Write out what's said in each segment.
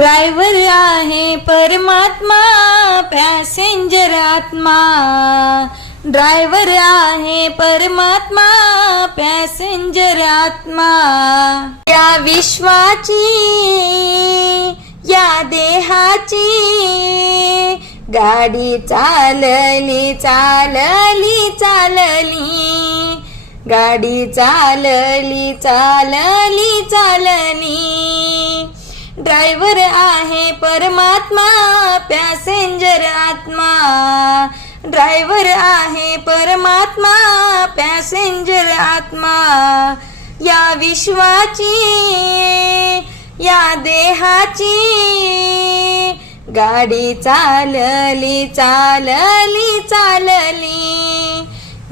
Driver आहे परमात्मा passenger आत्मा. ड्रायव्हर आहे परमात्मा पॅसेंजर आत्मा. या विश्वाची या देहाची गाडी चालली चालली चालली. गाडी चालली चालली चालली. ड्रायव्हर आहे परमात्मा पॅसेंजर आत्मा. ड्रायव्हर आहे परमात्मा पॅसेंजर आत्मा. या विश्वाची या देहाची गाडी चालली चालली चालली.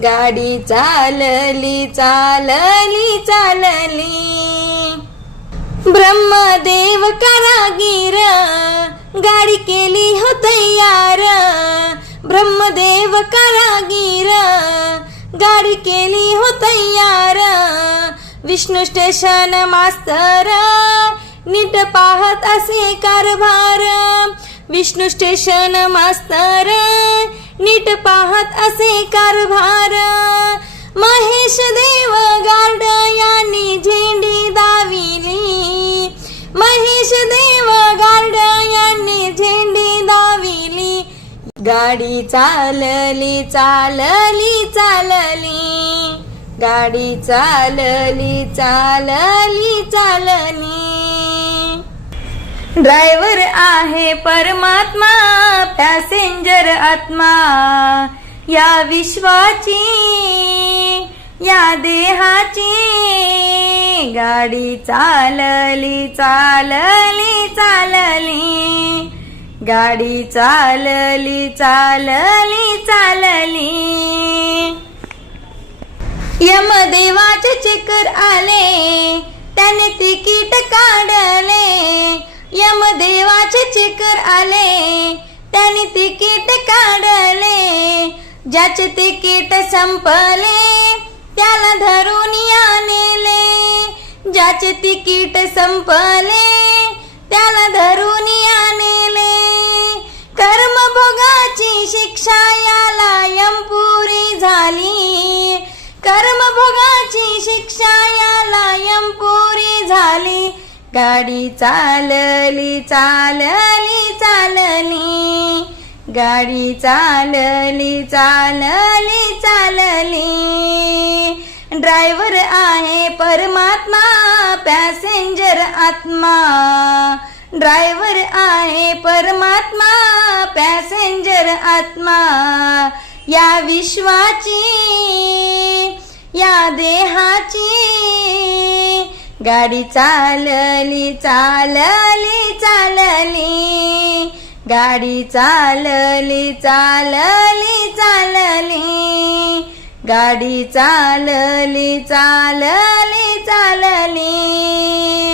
गाडी चालली चालली चालली. ब्रह्मदेव कारागीर गाडी केली हो तयार ब्रह्मदेव कारागीर गाडी केली हो तयार विष्णू स्टेशन मास्तर नीट पाहत असे कारभार विष्णू स्टेशन मास्तर नीट पाहत असे कारभार गाडी चालली चालली चालली. गाडी चालली चालली चालली. ड्रायव्हर आहे परमात्मा पॅसेंजर आत्मा. या विश्वाची या देहाची. गाडी चालली चालली चालली. गाडी चालली चालली चालली. यमदेवाचे चेकर आले त्याने तिकीट काढले. यमदेवाचे चेकर आले त्याने तिकीट काढले. ज्याचे तिकीट संपले त्याला धरून या नेले. ज्याचे तिकीट संपले गाडी चालली चालली चालली. गाडी चालली चालली चालली. ड्रायव्हर आहे परमात्मा पॅसेंजर आत्मा. ड्रायव्हर आहे परमात्मा पॅसेंजर आत्मा. या विश्वाची या देहाची गाडी चालली चालली चालली. गाडी चालली चालली चालली. गाडी चालली चालली चालली.